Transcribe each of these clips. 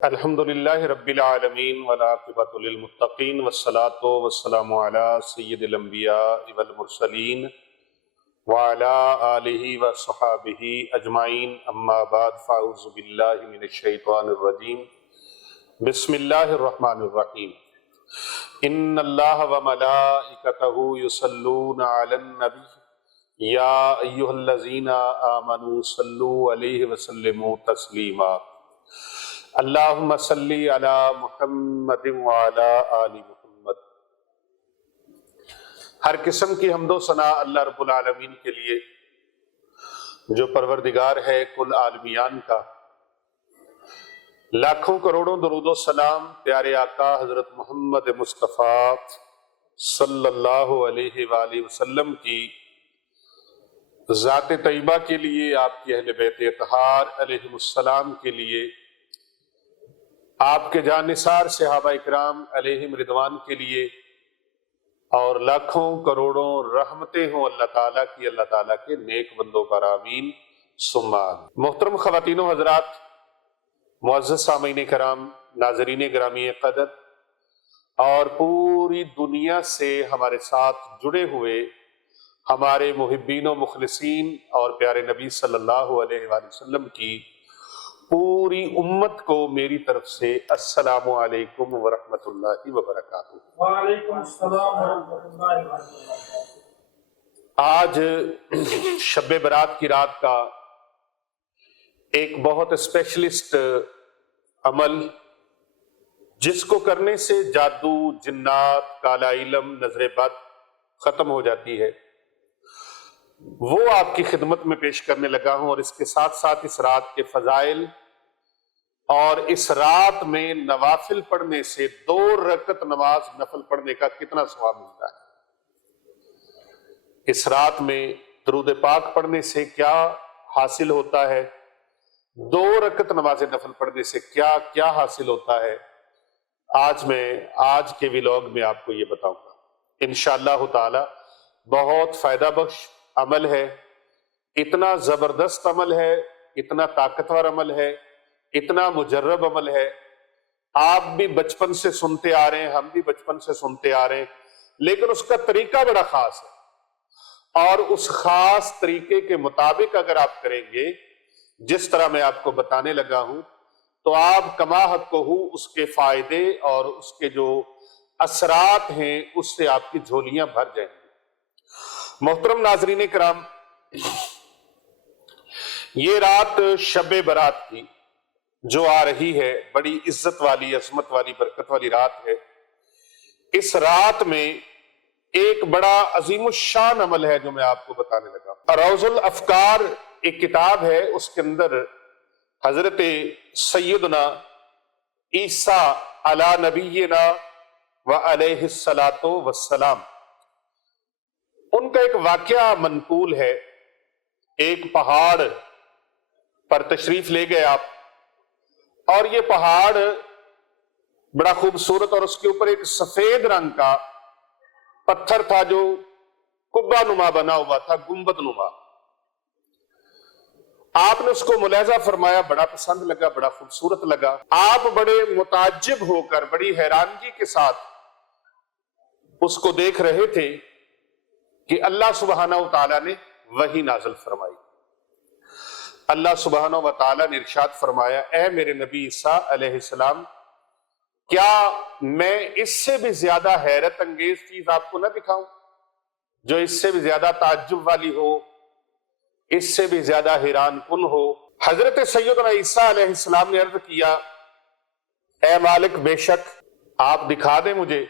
الحمدللہ رب العالمین والعاقبۃ للمتقین والصلاة والسلام علی سید الانبیاء والمرسلین وعلی آلہ وصحابہ اجمعین، اما بعد فاعوذ باللہ من الشیطان الرجیم، بسم اللہ الرحمن الرحیم۔ ان اللہ وملائکتہ یصلون علی النبی یا ایہا الذین آمنوا صلوا علیہ وسلموا تسلیما۔ اللہم صلی علی محمد وعلی آل محمد۔ ہر قسم کی حمد و ثنا اللہ رب العالمین کے لیے جو پروردگار ہے کل عالمیان کا۔ لاکھوں کروڑوں درود و سلام پیارے آقا حضرت محمد مصطفیٰ صلی اللہ علیہ وآلہ وسلم کی ذات طیبہ کے لیے، آپ کی اہل بیت اطہار علیہم السلام کے لیے، آپ کے جانثار صحابہ اکرام علیہم رضوان کے لیے، اور لاکھوں کروڑوں رحمتیں ہوں اللہ تعالیٰ کی، اللہ تعالیٰ کے نیک بندوں پر آمین ثم آمین۔ محترم خواتین و حضرات، معزز سامعین کرام، ناظرین گرامی قدر، اور پوری دنیا سے ہمارے ساتھ جڑے ہوئے ہمارے محبین و مخلصین اور پیارے نبی صلی اللہ علیہ وآلہ وسلم کی پوری امت کو میری طرف سے السلام علیکم ورحمۃ اللہ وبرکاتہ۔ وعلیکم السلام ورحمۃ اللہ وبرکاتہ۔ آج شب برات کی رات کا ایک بہت اسپیشلسٹ عمل، جس کو کرنے سے جادو، جنات، کالا علم، نظر بد ختم ہو جاتی ہے، وہ آپ کی خدمت میں پیش کرنے لگا ہوں، اور اس کے ساتھ ساتھ اس رات کے فضائل اور اس رات میں نوافل پڑھنے سے 2 رکعت نماز نفل پڑھنے کا کتنا ثواب ملتا ہے، اس رات میں درود پاک پڑھنے سے کیا حاصل ہوتا ہے، 2 رکعت نماز نفل پڑھنے سے کیا کیا حاصل ہوتا ہے، آج کے ویلاگ میں آپ کو یہ بتاؤں گا انشاءاللہ تعالی۔ بہت فائدہ بخش عمل ہے، اتنا زبردست عمل ہے، اتنا طاقتور عمل ہے، اتنا مجرب عمل ہے۔ آپ بھی بچپن سے سنتے آ رہے ہیں، ہم بھی بچپن سے سنتے آ رہے ہیں، لیکن اس کا طریقہ بڑا خاص ہے، اور اس خاص طریقے کے مطابق اگر آپ کریں گے جس طرح میں آپ کو بتانے لگا ہوں، تو آپ کما حق کو اس کے فائدے اور اس کے جو اثرات ہیں اس سے آپ کی جھولیاں بھر جائیں گی۔ محترم ناظرین کرام، یہ رات شب برات کی جو آ رہی ہے، بڑی عزت والی، عظمت والی، برکت والی رات ہے۔ اس رات میں ایک بڑا عظیم الشان عمل ہے جو میں آپ کو بتانے لگا۔ روض الافکار ایک کتاب ہے، اس کے اندر حضرت سیدنا عیسیٰ علی نبینا و علیہ الصلاۃ والسلام، ان کا ایک واقعہ منقول ہے۔ ایک پہاڑ پر تشریف لے گئے آپ، اور یہ پہاڑ بڑا خوبصورت، اور اس کے اوپر ایک سفید رنگ کا پتھر تھا جو قبہ نما بنا ہوا تھا، گنبد نما۔ آپ نے اس کو ملاحظہ فرمایا، بڑا پسند لگا، بڑا خوبصورت لگا۔ آپ بڑے متعجب ہو کر، بڑی حیرانگی کے ساتھ اس کو دیکھ رہے تھے کہ اللہ سبحانہ و تعالیٰ نے وحی نازل فرمائی۔ اللہ سبحانہ و تعالیٰ نے ارشاد فرمایا، اے میرے نبی عیسیٰ علیہ السلام، کیا میں اس سے بھی زیادہ حیرت انگیز چیز آپ کو نہ دکھاؤں، جو اس سے بھی زیادہ تعجب والی ہو، اس سے بھی زیادہ حیران کن ہو؟ حضرت سیدنا عیسیٰ علیہ السلام نے عرض کیا، اے مالک، بے شک آپ دکھا دیں مجھے،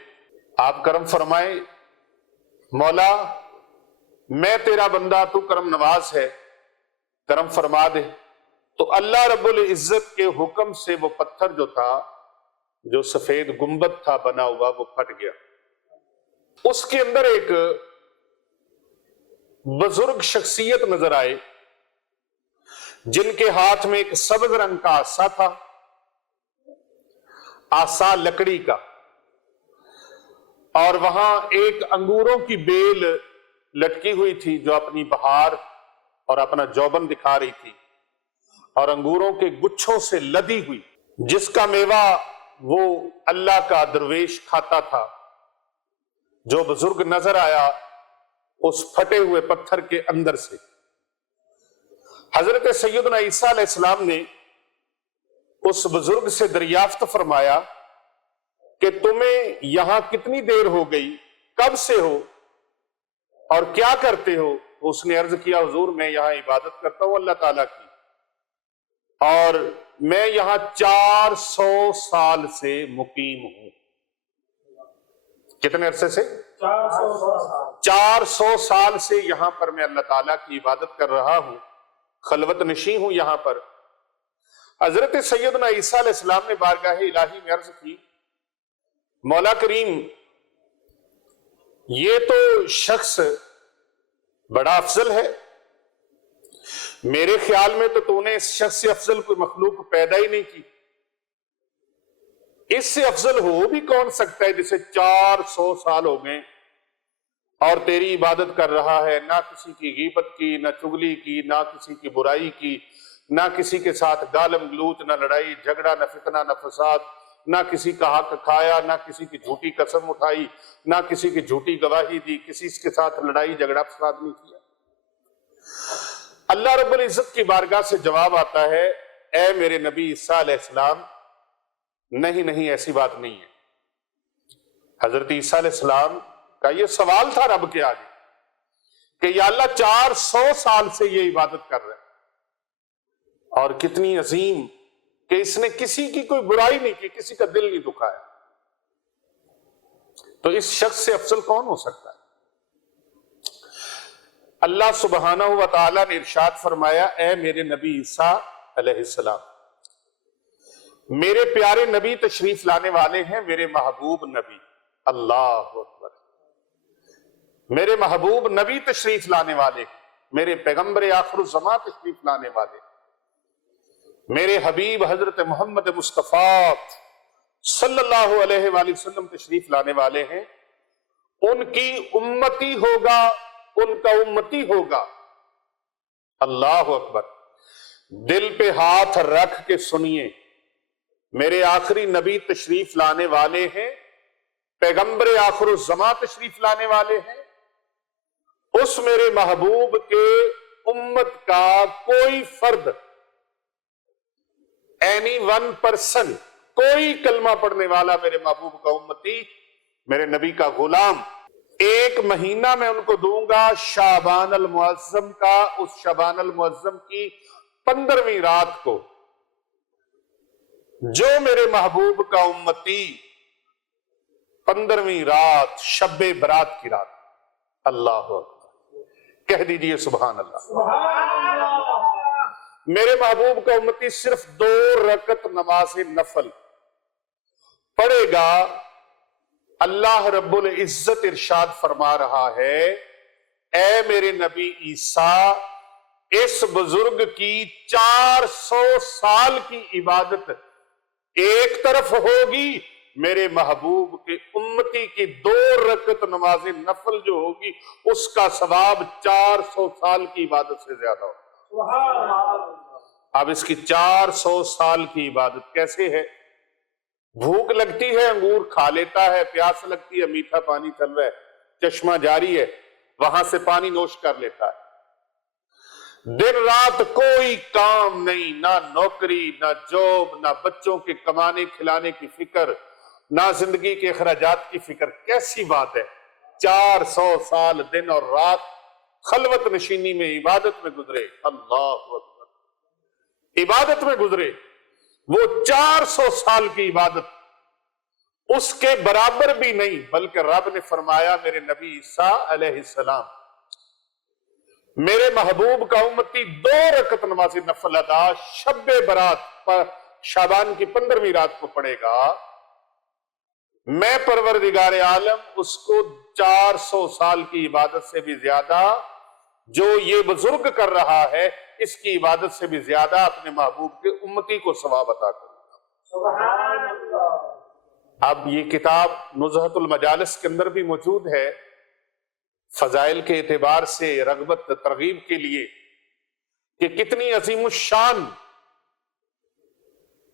آپ کرم فرمائیں، مولا میں تیرا بندہ، تو کرم نواز ہے، کرم فرما دے۔ تو اللہ رب العزت کے حکم سے وہ پتھر جو تھا، جو سفید گنبد تھا بنا ہوا، وہ پھٹ گیا۔ اس کے اندر ایک بزرگ شخصیت نظر آئے، جن کے ہاتھ میں ایک سبز رنگ کا عصا تھا، عصا لکڑی کا، اور وہاں ایک انگوروں کی بیل لٹکی ہوئی تھی جو اپنی بہار اور اپنا جوبن دکھا رہی تھی، اور انگوروں کے گچھوں سے لدی ہوئی۔ جس کا میوہ وہ اللہ کا درویش کھاتا تھا، جو بزرگ نظر آیا اس پھٹے ہوئے پتھر کے اندر سے۔ حضرت سیدنا عیسیٰ علیہ السلام نے اس بزرگ سے دریافت فرمایا کہ تمہیں یہاں کتنی دیر ہو گئی، کب سے ہو اور کیا کرتے ہو؟ اس نے عرض کیا حضور میں یہاں عبادت کرتا ہوں اللہ تعالیٰ کی، اور میں یہاں 400 سال سے مقیم ہوں۔ کتنے عرصے سے؟ 400 سال سے یہاں پر میں اللہ تعالیٰ کی عبادت کر رہا ہوں، خلوت نشیں ہوں یہاں پر۔ حضرت سیدنا عیسیٰ علیہ السلام نے بارگاہ الہی میں عرض کی مولا کریم یہ تو شخص بڑا افضل ہے، میرے خیال میں تو نے اس شخص سے افضل کوئی مخلوق پیدا ہی نہیں کی، اس سے افضل ہو بھی کون سکتا ہے جسے 400 سال ہو گئے اور تیری عبادت کر رہا ہے، نہ کسی کی غیبت کی، نہ چغلی کی، نہ کسی کی برائی کی، نہ کسی کے ساتھ گالم گلوچ، نہ لڑائی جھگڑا، نہ فتنہ، نہ فساد، نہ کسی کا حق کھایا، نہ کسی کی جھوٹی قسم اٹھائی، نہ کسی کی جھوٹی گواہی دی، کسی کے ساتھ لڑائی جھگڑا فساد نہیں کیا۔ اللہ رب العزت کی بارگاہ سے جواب آتا ہے اے میرے نبی عیسیٰ علیہ السلام نہیں ایسی بات نہیں ہے۔ حضرت عیسیٰ علیہ السلام کا یہ سوال تھا رب کے آگے کہ یا اللہ 400 سال سے یہ عبادت کر رہے ہیں اور کتنی عظیم کہ اس نے کسی کی کوئی برائی نہیں کی، کسی کا دل نہیں دکھایا، تو اس شخص سے افضل کون ہو سکتا ہے؟ اللہ سبحانہ و تعالیٰ نے ارشاد فرمایا اے میرے نبی عیسیٰ علیہ السلام، میرے پیارے نبی تشریف لانے والے ہیں، میرے محبوب نبی، اللہ اکبر، میرے محبوب نبی تشریف لانے والے ہیں، میرے پیغمبر آخر الزماں تشریف لانے والے ہیں، میرے حبیب حضرت محمد مصطفیٰ صلی اللہ علیہ وآلہ وسلم تشریف لانے والے ہیں، ان کی امتی ہوگا، ان کا امتی ہوگا۔ اللہ اکبر، دل پہ ہاتھ رکھ کے سنیے، میرے آخری نبی تشریف لانے والے ہیں، پیغمبر آخر الزماں تشریف لانے والے ہیں، اس میرے محبوب کے امت کا کوئی فرد، اینی ون پرسن، کوئی کلمہ پڑھنے والا میرے محبوب کا امتی، میرے نبی کا غلام، 1 مہینہ میں ان کو دوں گا شعبان المعظم کا، اس شعبان المعظم کی 15ویں رات کو، جو میرے محبوب کا امتی 15ویں رات شب برات کی رات، اللہ اکبر، کہہ دیجئے سبحان اللہ۔ میرے محبوب کا امتی صرف 2 رکعت نماز نفل پڑھے گا، اللہ رب العزت ارشاد فرما رہا ہے اے میرے نبی عیسیٰ اس بزرگ کی 400 سال کی عبادت ایک طرف ہوگی، میرے محبوب کے امتی کی 2 رکعت نماز نفل جو ہوگی اس کا ثواب 400 سال کی عبادت سے زیادہ ہوگا۔ اب اس کی 400 سال کی عبادت کیسے ہے؟ بھوک لگتی ہے انگور کھا لیتا ہے، پیاس لگتی ہے میٹھا پانی چل رہا ہے، چشمہ جاری ہے وہاں سے پانی نوش کر لیتا ہے، دن رات کوئی کام نہیں، نہ نوکری، نہ جاب، نہ بچوں کے کمانے کھلانے کی فکر، نہ زندگی کے اخراجات کی فکر۔ کیسی بات ہے، 400 سال دن اور رات خلوت نشینی میں عبادت میں گزرے، اللہ اکبر، عبادت میں گزرے، وہ 400 سال کی عبادت اس کے برابر بھی نہیں، بلکہ رب نے فرمایا میرے نبی عیسیٰ علیہ السلام میرے محبوب کا امتی 2 رکعت نماز نفل ادا شب برات پر شعبان کی 15ویں رات کو پڑھے گا، میں پروردگار عالم اس کو 400 سال کی عبادت سے بھی زیادہ جو یہ بزرگ کر رہا ہے اس کی عبادت سے بھی زیادہ اپنے محبوب کے امتی کو ثواب عطا کروں گا۔ سبحان اللہ۔ اب یہ کتاب نزہۃ المجالس کے اندر بھی موجود ہے، فضائل کے اعتبار سے رغبت ترغیب کے لیے کہ کتنی عظیم الشان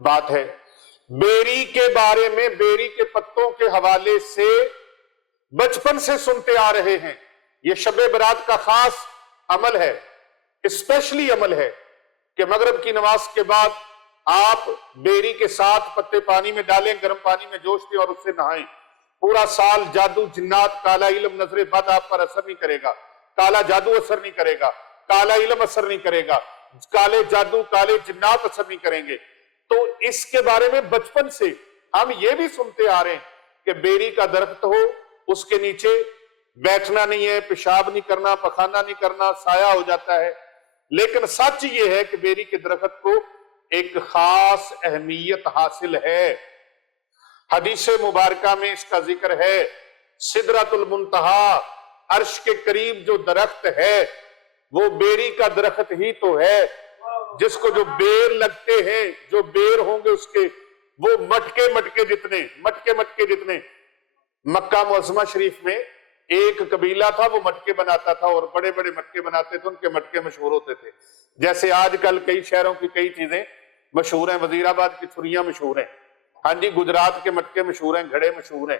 بات ہے. بیری کے بارے میں، بیری کے پتوں کے حوالے سے بچپن سے سنتے آ رہے ہیں. یہ شب برات کا خاص عمل ہے، اسپیشلی عمل ہے کہ مغرب کی نماز کے بعد آپ بیری کے ساتھ پتے پانی میں ڈالیں، گرم پانی میں جوش دیں اور اس سے نہائیں. پورا سال جادو، جنات، کالا علم، نظر بد آپ پر اثر نہیں کرے گا. کالا جادو اثر نہیں کرے گا، کالا علم اثر نہیں کرے گا، کالے جادو، کالے جنات اثر نہیں کریں گے. تو اس کے بارے میں بچپن سے ہم یہ بھی سنتے آ رہے ہیں کہ بیری کا درخت ہو، اس کے نیچے بیٹھنا نہیں ہے، پیشاب نہیں کرنا، پخانہ نہیں کرنا، سایہ ہو جاتا ہے. لیکن سچ یہ ہے کہ بیری کے درخت کو ایک خاص اہمیت حاصل ہے. حدیث مبارکہ میں اس کا ذکر ہے. سدرۃ المنتہا، عرش کے قریب جو درخت ہے وہ بیری کا درخت ہی تو ہے، جس کو جو بیر لگتے ہیں، جو بیر ہوں گے اس کے، وہ مٹکے جتنے. مکہ معظمہ شریف میں ایک قبیلہ تھا، وہ مٹکے بناتا تھا اور بڑے بڑے مٹکے بناتے تھے. ان کے مٹکے مشہور ہوتے تھے. جیسے آج کل کئی شہروں کی کئی چیزیں مشہور ہیں، وزیر آباد کی چھریاں مشہور ہیں، ہاں جی، گجرات کے مٹکے مشہور ہیں، گھڑے مشہور ہیں.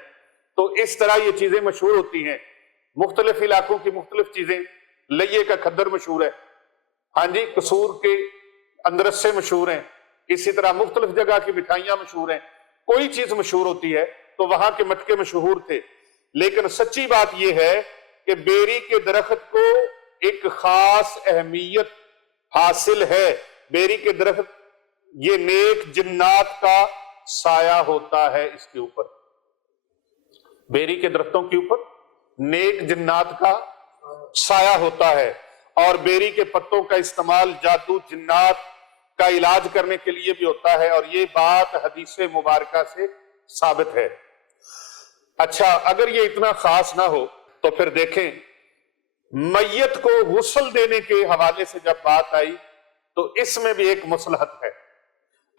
تو اس طرح یہ چیزیں مشہور ہوتی ہیں. مختلف علاقوں کی مختلف چیزیں. لئیے کا کھدر مشہور ہے، ہاں جی، قصور کے اندرسے مشہور ہیں. اسی طرح مختلف جگہ کی مٹھائیاں مشہور ہیں. کوئی چیز مشہور ہوتی ہے تو وہاں کے مٹکے مشہور تھے. لیکن سچی بات یہ ہے کہ بیری کے درخت کو ایک خاص اہمیت حاصل ہے. بیری کے درخت یہ نیک جنات کا سایہ ہوتا ہے. اس کے اوپر، بیری کے درختوں کے اوپر نیک جنات کا سایہ ہوتا ہے. اور بیری کے پتوں کا استعمال جادو، جنات کا علاج کرنے کے لیے بھی ہوتا ہے. اور یہ بات حدیث مبارکہ سے ثابت ہے. اچھا، اگر یہ اتنا خاص نہ ہو تو پھر دیکھیں، میت کو غسل دینے کے حوالے سے جب بات آئی تو اس میں بھی ایک مصلحت ہے.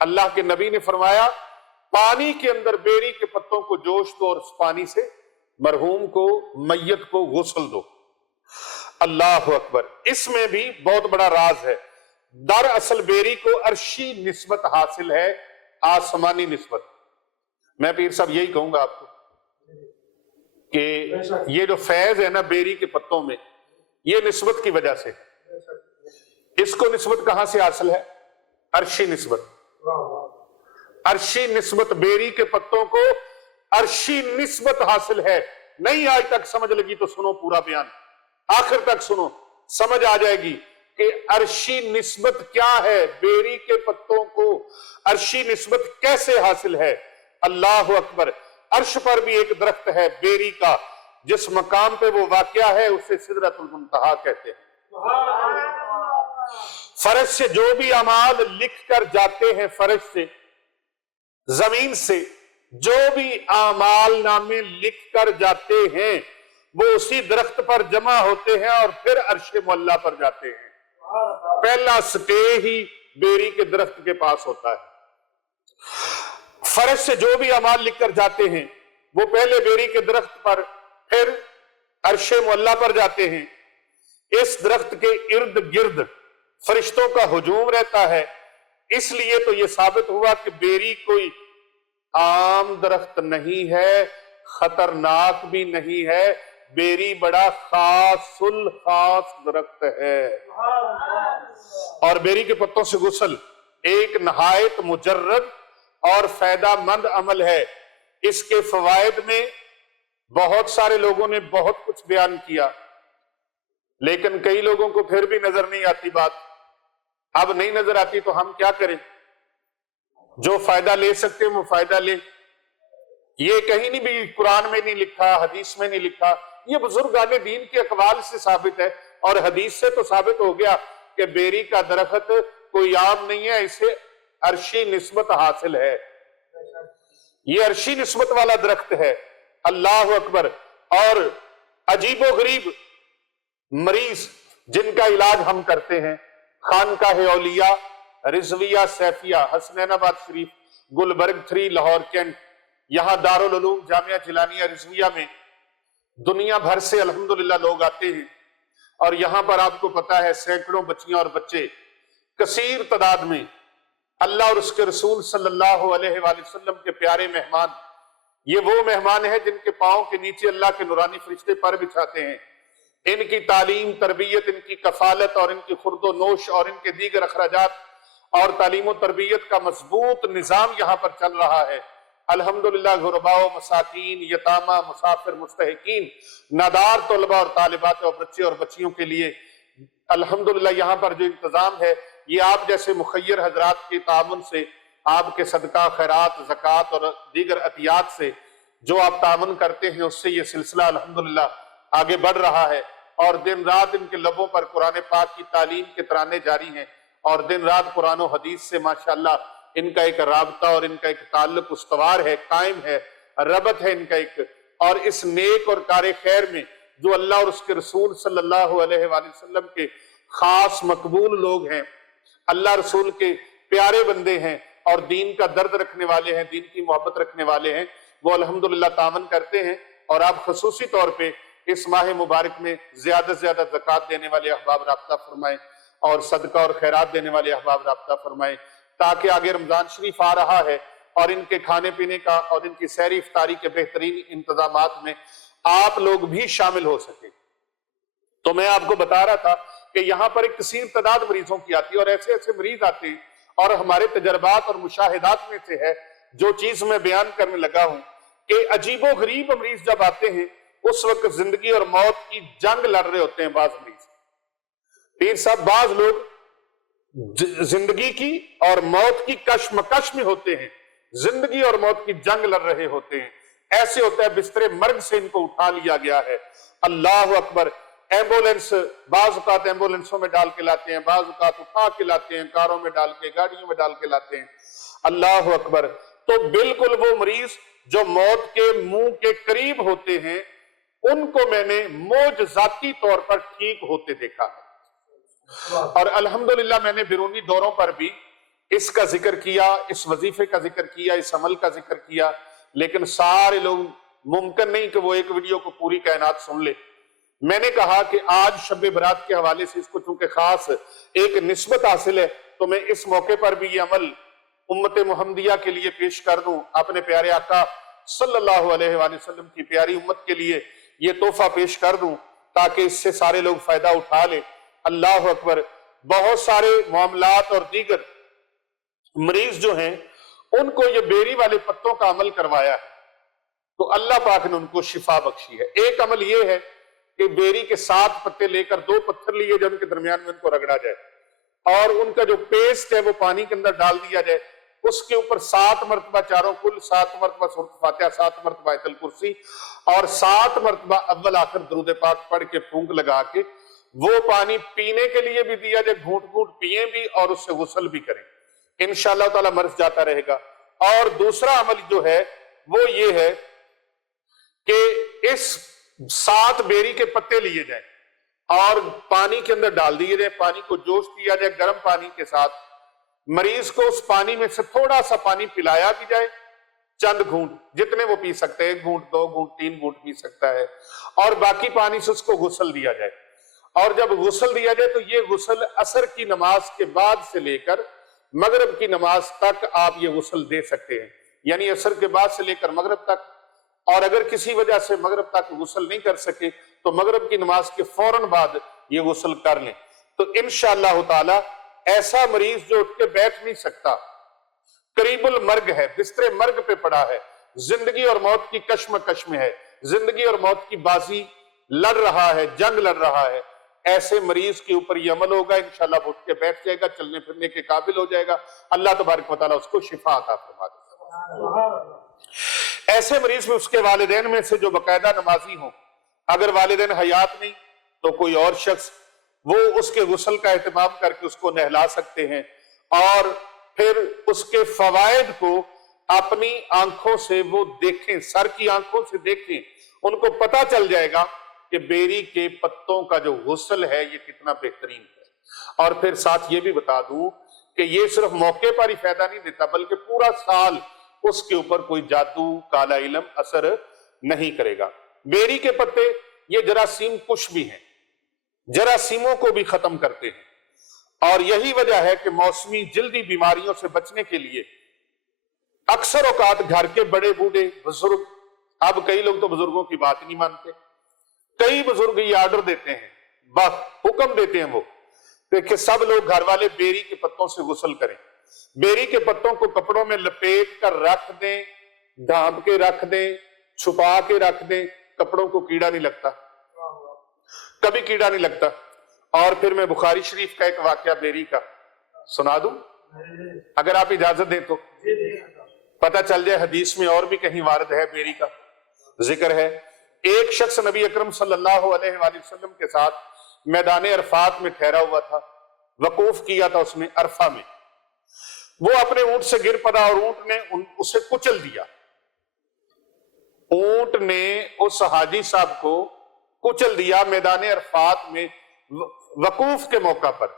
اللہ کے نبی نے فرمایا پانی کے اندر بیری کے پتوں کو جوش دو اور اس پانی سے مرحوم کو، میت کو غسل دو. اللہ اکبر. اس میں بھی بہت بڑا راز ہے. دراصل بیری کو عرشی نسبت حاصل ہے، آسمانی نسبت. میں پیر صاحب یہی کہوں گا آپ کو کہ یہ جو فیض ہے نا بیری کے پتوں میں، یہ نسبت کی وجہ سے. اس کو نسبت کہاں سے حاصل ہے؟ عرشی نسبت. عرشی نسبت، بیری کے پتوں کو عرشی نسبت حاصل ہے. نہیں آج تک سمجھ لگی تو سنو پورا بیان، آخر تک سنو، سمجھ آ جائے گی کہ عرشی نسبت کیا ہے. بیری کے پتوں کو عرشی نسبت کیسے حاصل ہے؟ اللہ اکبر. عرش پر بھی ایک درخت ہے بیری کا، جس مقام پہ وہ واقعہ ہے اسے سدرۃ المنتہا کہتے ہیں. فرش سے جو بھی اعمال لکھ کر جاتے ہیں، فرش سے، زمین سے جو بھی اعمال نامے لکھ کر جاتے ہیں وہ اسی درخت پر جمع ہوتے ہیں اور پھر عرش معلیٰ پر جاتے ہیں. پہلا سٹے ہی بیری کے درخت کے پاس ہوتا ہے. فرش سے جو بھی اعمال لکھ کر جاتے ہیں وہ پہلے بیری کے درخت پر، پھر عرش معلیٰ پر جاتے ہیں. اس درخت کے ارد گرد فرشتوں کا ہجوم رہتا ہے. اس لیے تو یہ ثابت ہوا کہ بیری کوئی عام درخت نہیں ہے، خطرناک بھی نہیں ہے. بیری بڑا خاص الخاص درخت ہے. اور بیری کے پتوں سے غسل ایک نہایت مجرب اور فائدہ مند عمل ہے. اس کے فوائد میں بہت سارے لوگوں نے بہت کچھ بیان کیا، لیکن کئی لوگوں کو پھر بھی نظر نہیں آتی بات. اب نہیں نظر آتی تو ہم کیا کریں؟ جو فائدہ لے سکتے ہیں وہ فائدہ لیں. یہ کہیں نہیں بھی قرآن میں نہیں لکھا، حدیث میں نہیں لکھا، یہ بزرگان دین کے اقوال سے ثابت ہے. اور حدیث سے تو ثابت ہو گیا کہ بیری کا درخت کوئی عام نہیں ہے، اسے عرشی نسبت حاصل ہے. یہ عرشی نسبت والا درخت ہے. اللہ اکبر. اور عجیب و غریب مریض جن کا علاج ہم کرتے ہیں، خانقاہ اولیاء رضویہ سیفیہ، حسنین آباد شریف، گلبرگ 3 لاہور کینٹ، یہاں دارالعلوم جامعہ جیلانیہ رضویہ میں دنیا بھر سے الحمدللہ لوگ آتے ہیں. اور یہاں پر آپ کو پتا ہے سینکڑوں بچیاں اور بچے کثیر تعداد میں اللہ اور اس کے رسول صلی اللہ علیہ وآلہ وسلم کے پیارے مہمان، یہ وہ مہمان ہیں جن کے پاؤں کے نیچے اللہ کے نورانی فرشتے پر بچھاتے ہیں۔ ان کی تعلیم، تربیت، ان کی کفالت اور ان کی خورد و نوش اور ان کے دیگر اخراجات اور تعلیم و تربیت کا مضبوط نظام یہاں پر چل رہا ہے۔ الحمدللہ غرباء و مساکین، یتامہ، مسافر، مستحقین، نادار طلباء اور طالبات اور بچے اور بچیوں کے لیے الحمدللہ یہاں پر جو انتظام ہے یہ آپ جیسے مخیر حضرات کے تعاون سے، آپ کے صدقہ، خیرات، زکوٰۃ اور دیگر عطیات سے جو آپ تعاون کرتے ہیں اس سے یہ سلسلہ الحمدللہ آگے بڑھ رہا ہے، اور دن رات ان کے لبوں پر قرآن پاک کی تعلیم کے ترانے جاری ہیں، اور دن رات قرآن و حدیث سے ماشاءاللہ ان کا ایک رابطہ اور ان کا ایک تعلق استوار ہے، قائم ہے، ربط ہے ان کا ایک، اور اس نیک اور کار خیر میں جو اللہ اور اس کے رسول صلی اللہ علیہ وآلہ وسلم کے خاص مقبول لوگ ہیں، اللہ رسول کے پیارے بندے ہیں اور دین کا درد رکھنے والے ہیں، دین کی محبت رکھنے والے ہیں، وہ الحمدللہ تعاون کرتے ہیں۔ اور آپ خصوصی طور پہ اس ماہ مبارک میں زیادہ سے زیادہ زکوٰۃ دینے والے احباب رابطہ فرمائیں اور صدقہ اور خیرات دینے والے احباب رابطہ فرمائیں، تاکہ آگے رمضان شریف آ رہا ہے اور ان کے کھانے پینے کا اور ان کی سحری افطاری کے بہترین انتظامات میں آپ لوگ بھی شامل ہو سکیں۔ تو میں آپ کو بتا رہا تھا کہ یہاں پر ایک کثیر تعداد مریضوں کی آتی ہے، اور ایسے ایسے مریض آتے ہیں، اور ہمارے تجربات اور مشاہدات میں سے ہے جو چیز میں بیان کرنے لگا ہوں کہ عجیب و غریب مریض جب آتے ہیں اس وقت زندگی اور موت کی جنگ لڑ رہے ہوتے ہیں بعض مریض۔ پیر صاحب، بعض لوگ زندگی کی اور موت کی کشمکش میں ہوتے ہیں، زندگی اور موت کی جنگ لڑ رہے ہوتے ہیں، ایسے ہوتا ہے بستر مرگ سے ان کو اٹھا لیا گیا ہے۔ اللہ اکبر! ایمبولینس، بعض اوقات ایمبولینسوں میں ڈال کے لاتے ہیں، بعض اوقات اٹھا کے لاتے ہیں، کاروں میں ڈال کے، گاڑیوں میں ڈال کے لاتے ہیں۔ اللہ اکبر! تو بالکل وہ مریض جو موت کے منہ کے قریب ہوتے ہیں ان کو میں نے معجزاتی طور پر ٹھیک ہوتے دیکھا ہے، اور الحمدللہ میں نے بیرونی دوروں پر بھی اس کا ذکر کیا، اس وظیفے کا ذکر کیا، اس عمل کا ذکر کیا، لیکن سارے لوگ ممکن نہیں کہ وہ ایک ویڈیو کو پوری کائنات سن لے۔ میں نے کہا کہ آج شب برات کے حوالے سے اس کو چونکہ خاص ایک نسبت حاصل ہے تو میں اس موقع پر بھی یہ عمل امت محمدیہ کے لیے پیش کر دوں، اپنے پیارے آقا صلی اللہ علیہ وآلہ وسلم کی پیاری امت کے لیے یہ تحفہ پیش کر دوں تاکہ اس سے سارے لوگ فائدہ اٹھا لیں۔ اللہ اکبر! بہت سارے معاملات اور دیگر مریض جو ہیں ان کو یہ بیری والے پتوں کا عمل کروایا ہے تو اللہ پاک نے ان کو شفا بخشی ہے۔ ایک عمل یہ ہے کہ بیری کے 7 پتے لے کر 2 پتھر لیے جائے، ان کے درمیان میں ان کو رگڑا جائے اور ان کا جو پیسٹ ہے وہ پانی کے اندر ڈال دیا جائے، اس کے اوپر 7 مرتبہ چاروں کل، 7 مرتبہ سورۃ فاتحہ، 7 مرتبہ آیت الکرسی اور 7 مرتبہ اول آخر درود پاک پڑھ کے پھونک لگا کے وہ پانی پینے کے لیے بھی دیا جائے، گھونٹ گھونٹ پیئیں بھی اور اس سے غسل بھی کریں، انشاءاللہ تعالی مرض جاتا رہے گا۔ اور دوسرا عمل جو ہے وہ یہ ہے کہ اس 7 بیری کے پتے لیے جائیں اور پانی کے اندر ڈال دیے جائیں، پانی کو جوش دیا جائے گرم پانی کے ساتھ، مریض کو اس پانی میں سے تھوڑا سا پانی پلایا بھی جائے، چند گھونٹ جتنے وہ پی سکتے ہیں، 1 گھونٹ 2 گھونٹ 3 گھونٹ پی سکتا ہے، اور باقی پانی سے اس کو غسل دیا جائے۔ اور جب غسل دیا جائے تو یہ غسل عصر کی نماز کے بعد سے لے کر مغرب کی نماز تک آپ یہ غسل دے سکتے ہیں، یعنی عصر کے بعد سے لے کر مغرب تک، اور اگر کسی وجہ سے مغرب تک غسل نہیں کر سکے تو مغرب کی نماز کے فوراً بعد یہ غسل کر لیں۔ تو انشاءاللہ تعالی ایسا مریض جو اٹھ کے بیٹھ نہیں سکتا، قریب المرگ ہے، بستر مرگ پہ پڑا ہے، زندگی اور موت کی کشمکش میں ہے، زندگی اور موت کی بازی لڑ رہا ہے، جنگ لڑ رہا ہے، ایسے مریض کے اوپر یہ عمل ہوگا، انشاءاللہ وہ اٹھ کے بیٹھ جائے گا، چلنے پھرنے کے قابل ہو جائے گا، اللہ تبارک و تعالیٰ اس کو شفا عطا فرما دے۔ ایسے مریض میں اس کے والدین میں سے جو باقاعدہ نمازی ہوں، اگر والدین حیات نہیں تو کوئی اور شخص وہ اس کے غسل کا اہتمام کر کے اس کو نہلا سکتے ہیں، اور پھر اس کے فوائد کو اپنی آنکھوں سے وہ دیکھیں، سر کی آنکھوں سے دیکھیں، ان کو پتہ چل جائے گا کہ بیری کے پتوں کا جو غسل ہے یہ کتنا بہترین ہے۔ اور پھر ساتھ یہ بھی بتا دوں کہ یہ صرف موقع پر ہی فائدہ نہیں دیتا بلکہ پورا سال اس کے اوپر کوئی جادو کالا علم اثر نہیں کرے گا۔ بیری کے پتے یہ جراثیم کش بھی ہیں، جراثیموں کو بھی ختم کرتے ہیں، اور یہی وجہ ہے کہ موسمی جلدی بیماریوں سے بچنے کے لیے اکثر اوقات گھر کے بڑے بوڑھے بزرگ، اب کئی لوگ تو بزرگوں کی بات نہیں مانتے، کئی بزرگ یہ آرڈر دیتے ہیں، بس حکم دیتے ہیں وہ کہ سب لوگ گھر والے بیری کے پتوں سے غسل کریں۔ بیری کے پتوں کو کپڑوں میں لپیٹ کر رکھ دیں، ڈھانپ کے رکھ دیں، چھپا کے رکھ دیں، کپڑوں کو کیڑا نہیں لگتا، کبھی کیڑا نہیں لگتا۔ اور پھر میں بخاری شریف کا ایک واقعہ بیری کا سنا دوں اگر آپ اجازت دیں تو، پتہ چل جائے حدیث میں اور بھی کہیں وارد ہے، بیری کا ذکر ہے۔ ایک شخص نبی اکرم صلی اللہ علیہ وآلہ وسلم کے ساتھ میدان عرفات میں ٹھہرا ہوا تھا، وقوف کیا تھا اس نے عرفہ میں۔ وہ اپنے اونٹ سے گر پڑا اور اونٹ نے اسے کچل دیا۔ اونٹ نے اس حاجی صاحب کو کچل دیا میدان عرفات میں وقوف کے موقع پر۔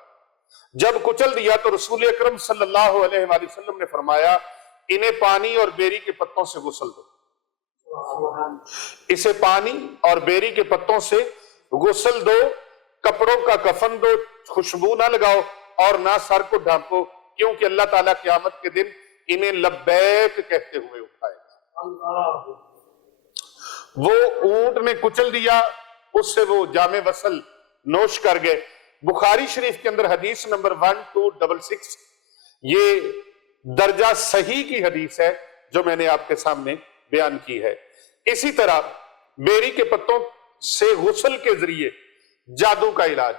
جب کچل دیا تو رسول اکرم صلی اللہ علیہ وآلہ وسلم نے فرمایا انہیں پانی اور بیری کے پتوں سے غسل دو، اسے پانی اور بیری کے پتوں سے غسل دو، کپڑوں کا کفن دو، خوشبو نہ لگاؤ اور نہ سر کو ڈھانپو، کیونکہ اللہ تعالیٰ قیامت کے دن انہیں لبیک کہتے ہوئے اٹھائے گا۔ وہ اونٹ نے کچل دیا، اس سے وہ جام وصل نوش کر گئے۔ بخاری شریف کے اندر حدیث نمبر 1266، یہ درجہ صحیح کی حدیث ہے جو میں نے آپ کے سامنے بیان کی ہے۔ اسی طرح بیری کے پتوں سے غسل کے ذریعے جادو کا علاج،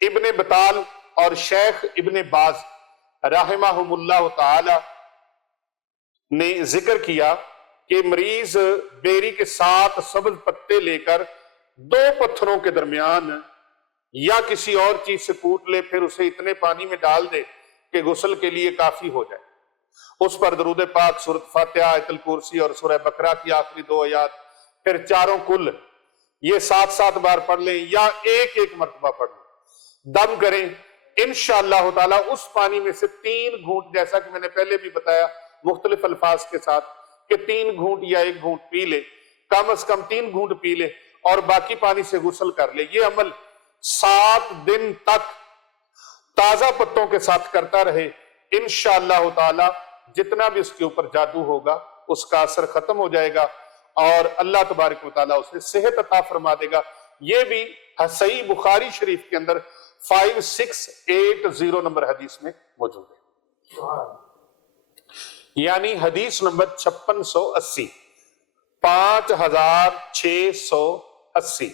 ابن بطال اور شیخ ابن باز رحمہم اللہ تعالی نے ذکر کیا کہ مریض بیری کے 7 سبز پتے لے کر 2 پتھروں کے درمیان یا کسی اور چیز سے کوٹ لے، پھر اسے اتنے پانی میں ڈال دے کہ غسل کے لیے کافی ہو جائے۔ اس پر درود پاک، سورۃ فاتحہ، آیت الکرسی اور سورہ بقرہ کی آخری 2 آیات، پھر چاروں کل یہ 7 بار پڑھ لیں یا ایک مرتبہ پڑھ لیں، دم کریں، انشاءاللہ تعالیٰ اس پانی میں سے 3 گھونٹ، جیسا کہ میں نے پہلے بھی بتایا مختلف الفاظ کے ساتھ کہ 3 گھونٹ یا 1 گھونٹ پی لے، کم از کم 3 گھونٹ پی لے اور باقی پانی سے غسل کر لے۔ یہ عمل 7 دن تک تازہ پتوں کے ساتھ کرتا رہے، انشاءاللہ تعالی جتنا بھی اس کے اوپر جادو ہوگا اس کا اثر ختم ہو جائے گا اور اللہ تبارک و تعالیٰ اسے صحت عطا فرما دے گا۔ یہ بھی صحیح بخاری شریف کے اندر 5680 نمبر حدیث میں موجود ہے، یعنی حدیث نمبر 5680، 5680۔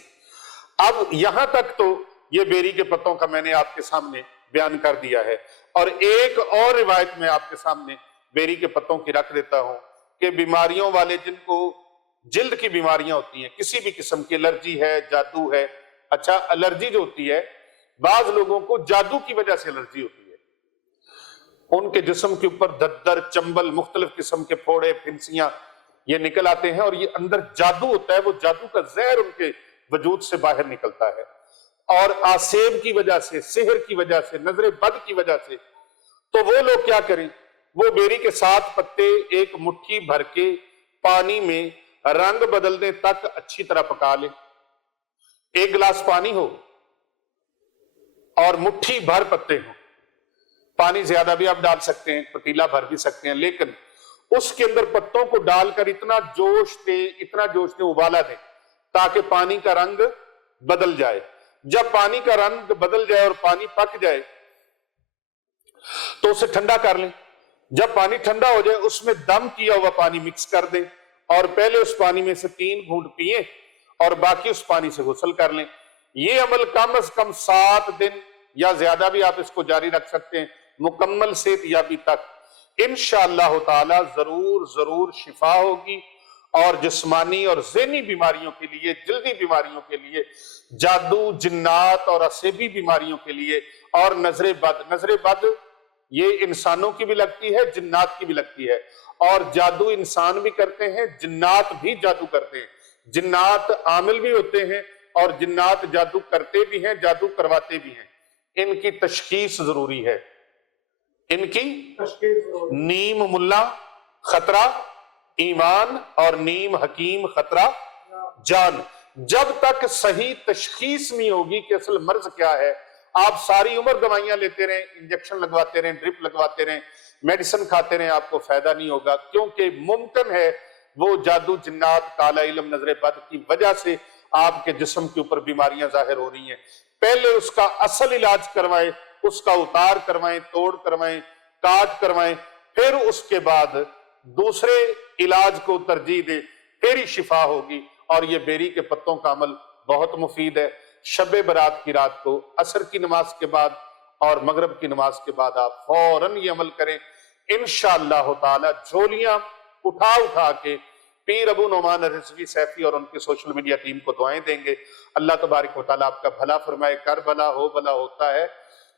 اب یہاں تک تو یہ بیری کے پتوں کا میں نے آپ کے سامنے بیان کر دیا ہے، اور ایک اور روایت میں آپ کے سامنے بیری کے پتوں کی رکھ دیتا ہوں کہ بیماریوں والے، جن کو جلد کی بیماریاں ہوتی ہیں، کسی بھی قسم کی الرجی ہے، جادو ہے۔ اچھا، الرجی جو ہوتی ہے، بعض لوگوں کو جادو کی وجہ سے الرجی ہوتی ہے، ان کے جسم کے اوپر ددر، چنبل، مختلف قسم کے پھوڑے، پھنسیاں یہ نکل آتے ہیں، اور یہ اندر جادو ہوتا ہے، وہ جادو کا زہر ان کے وجود سے باہر نکلتا ہے، اور آسیب کی وجہ سے، سحر کی وجہ سے، نظر بد کی وجہ سے۔ تو وہ لوگ کیا کریں، وہ بیری کے 7 پتے ایک مٹھی بھر کے پانی میں رنگ بدلنے تک اچھی طرح پکا لیں۔ 1 گلاس پانی ہو اور مٹھی بھر پتے ہوں، پانی زیادہ بھی آپ ڈال سکتے ہیں، پتیلا بھر بھی سکتے ہیں، لیکن اس کے اندر پتوں کو ڈال کر اتنا جوش دیں ابالا دیں تاکہ پانی کا رنگ بدل جائے۔ جب پانی کا رنگ بدل جائے اور پانی پک جائے تو اسے ٹھنڈا کر لیں۔ جب پانی ٹھنڈا ہو جائے اس میں دم کیا ہوا پانی مکس کر دیں، اور پہلے اس پانی میں سے 3 گھونٹ پیئیں اور باقی اس پانی سے غسل کر لیں۔ یہ عمل کم از کم 7 دن یا زیادہ بھی آپ اس کو جاری رکھ سکتے ہیں، مکمل صحت یابی تک انشاءاللہ تعالی ضرور شفا ہوگی، اور جسمانی اور ذہنی بیماریوں کے لیے، جلدی بیماریوں کے لیے، جادو، جنات اور عصبی بیماریوں کے لیے، اور نظر بد یہ انسانوں کی بھی لگتی ہے، جنات کی بھی لگتی ہے، اور جادو انسان بھی کرتے ہیں، جنات بھی جادو کرتے ہیں، جنات عامل بھی ہوتے ہیں اور جنات جادو کرتے بھی ہیں، جادو کرواتے بھی ہیں۔ ان کی تشخیص ضروری ہے، ان کی نیم ملا خطرہ ایمان اور نیم حکیم خطرہ جان۔ جب تک صحیح تشخیص نہیں ہوگی کہ اصل مرض کیا ہے آپ ساری عمر دوائیاں لیتے رہیں، انجیکشن لگواتے رہیں، ڈرپ لگواتے رہیں، میڈیسن کھاتے رہیں، آپ کو فائدہ نہیں ہوگا، کیونکہ ممکن ہے وہ جادو، جنات، کالا علم، نظر بد کی وجہ سے آپ کے جسم کے اوپر بیماریاں ظاہر ہو رہی ہیں۔ پہلے اس کا اصل علاج کروائیں، اس کا اتار کروائیں، توڑ کروائیں، کاٹ کروائیں، پھر اس کے بعد دوسرے علاج کو ترجیح دیں، پھر ہی شفا ہوگی۔ اور یہ بیری کے پتوں کا عمل بہت مفید ہے۔ شب برات کی رات کو عصر کی نماز کے بعد اور مغرب کی نماز کے بعد آپ فوراً یہ عمل کریں، انشاءاللہ تعالی جھولیاں اٹھا اٹھا کے پیر ابو نعمان رضوی سیفی اور ان کی سوشل میڈیا ٹیم کو دعائیں دیں گے۔ اللہ تبارک و تعالیٰ آپ کا بھلا فرمائے۔ کر بھلا ہو بھلا ہوتا ہے،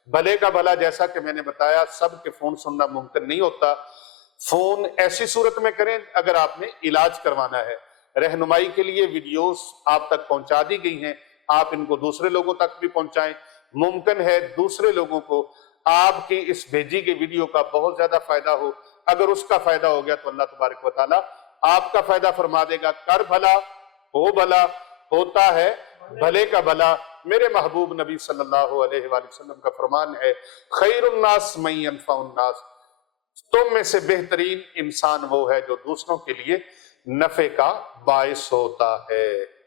بھلے کا بھلا جیسا کہ میں نے بتایا سب کے فون سننا ممکن نہیں ہوتا۔ فون ایسی صورت میں کریں اگر آپ نے علاج کروانا ہے۔ رہنمائی کے لیے ویڈیوز آپ تک پہنچا دی گئی ہیں، آپ ان کو دوسرے لوگوں تک بھی پہنچائیں۔ ممکن ہے دوسرے لوگوں کو آپ کی اس بھیجی گئی ویڈیو کا بہت زیادہ فائدہ ہو، اگر اس کا فائدہ ہو گیا تو اللہ تبارک و تعالیٰ آپ کا فائدہ فرما دے گا۔ کر بھلا ہو بھلا ہوتا ہے، بھلے کا بھلا۔ میرے محبوب نبی صلی اللہ علیہ وآلہ وسلم کا فرمان ہے، خیر الناس من ينفع الناس، تم میں سے بہترین انسان وہ ہے جو دوسروں کے لیے نفع کا باعث ہوتا ہے۔